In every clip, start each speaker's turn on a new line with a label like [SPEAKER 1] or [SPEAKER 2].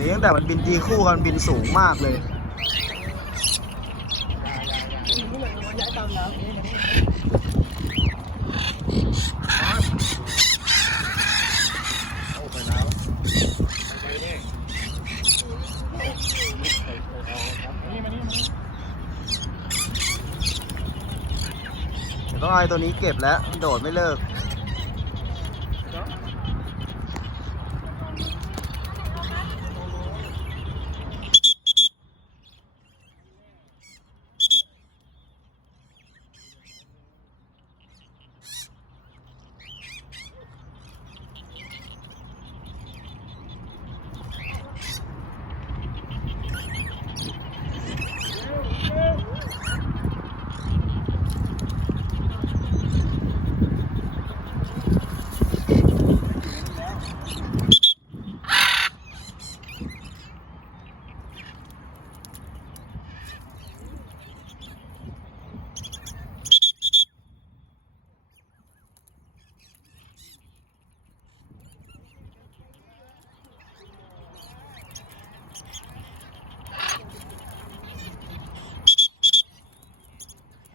[SPEAKER 1] นี้ตั้งแต่มันบินตีคู่กันบินสูงมากเลย ต้องเอาไอ้ตัวนี้เก็บแล้วโดดไม่เลิก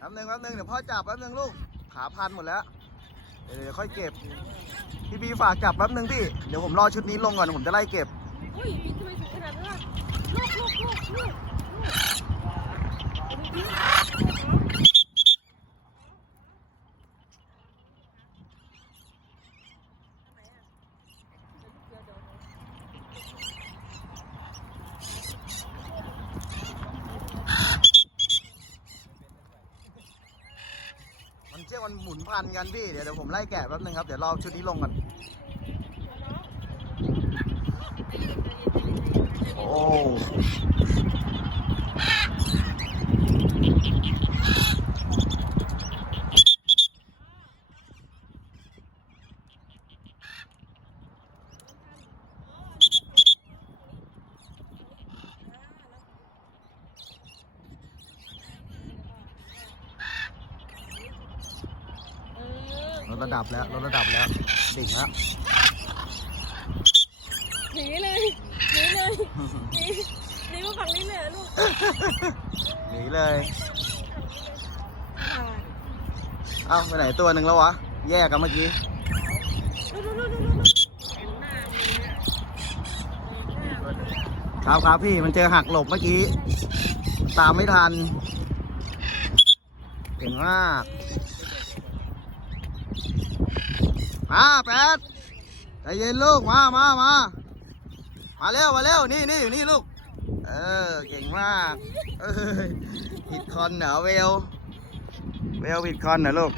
[SPEAKER 1] ป๊บนึงแป๊บนึงเดี๋ยวพ่อจับแป๊บนึงลูก ขาพันหมดแล้ว เดี๋ยวเดี๋ยวค่อยเก็บ พี่บีฝากจับแป๊บนึงพี่ เดี๋ยวผมรอชุดนี้ลงก่อนผมจะไล่เก็บ
[SPEAKER 2] อุ้ยทำไมถึงขนาดนั้นล่ะลูกลูกลูกลูกลูก
[SPEAKER 1] เชือกมันหมุนพันกันพี่ เดี๋ยวเดี๋ยวผมไล่แกะแป๊บนึงครับ เดี๋ยวรอชุดนี้ลงก่อน โอ้ ลดระดับแล้วลดระดับแล้ว ดิ่งแล้ว
[SPEAKER 2] หนีเลยหนีเลยหนีหนีมาฝั่งนี้เลยเหรอลูก
[SPEAKER 1] หนีเลย
[SPEAKER 2] อ่า
[SPEAKER 1] เอ้าไปไหนตัวหนึ่งแล้ววะ แยกกันเมื่อกี้
[SPEAKER 2] ดูดูดูดูดูดูหน้าเลยเนี่ย
[SPEAKER 1] ครับครับพี่มันเจอหักหลบเมื่อกี้ ตามไม่ทันเก่งมาก มาแปดใจเย็นลูกมามามามาเร็วมาเร็วนี่นี่นี่ลูก เออเก่งมากเออผิดคอนเหรอเวล เวลผิดคอนเหรอลูก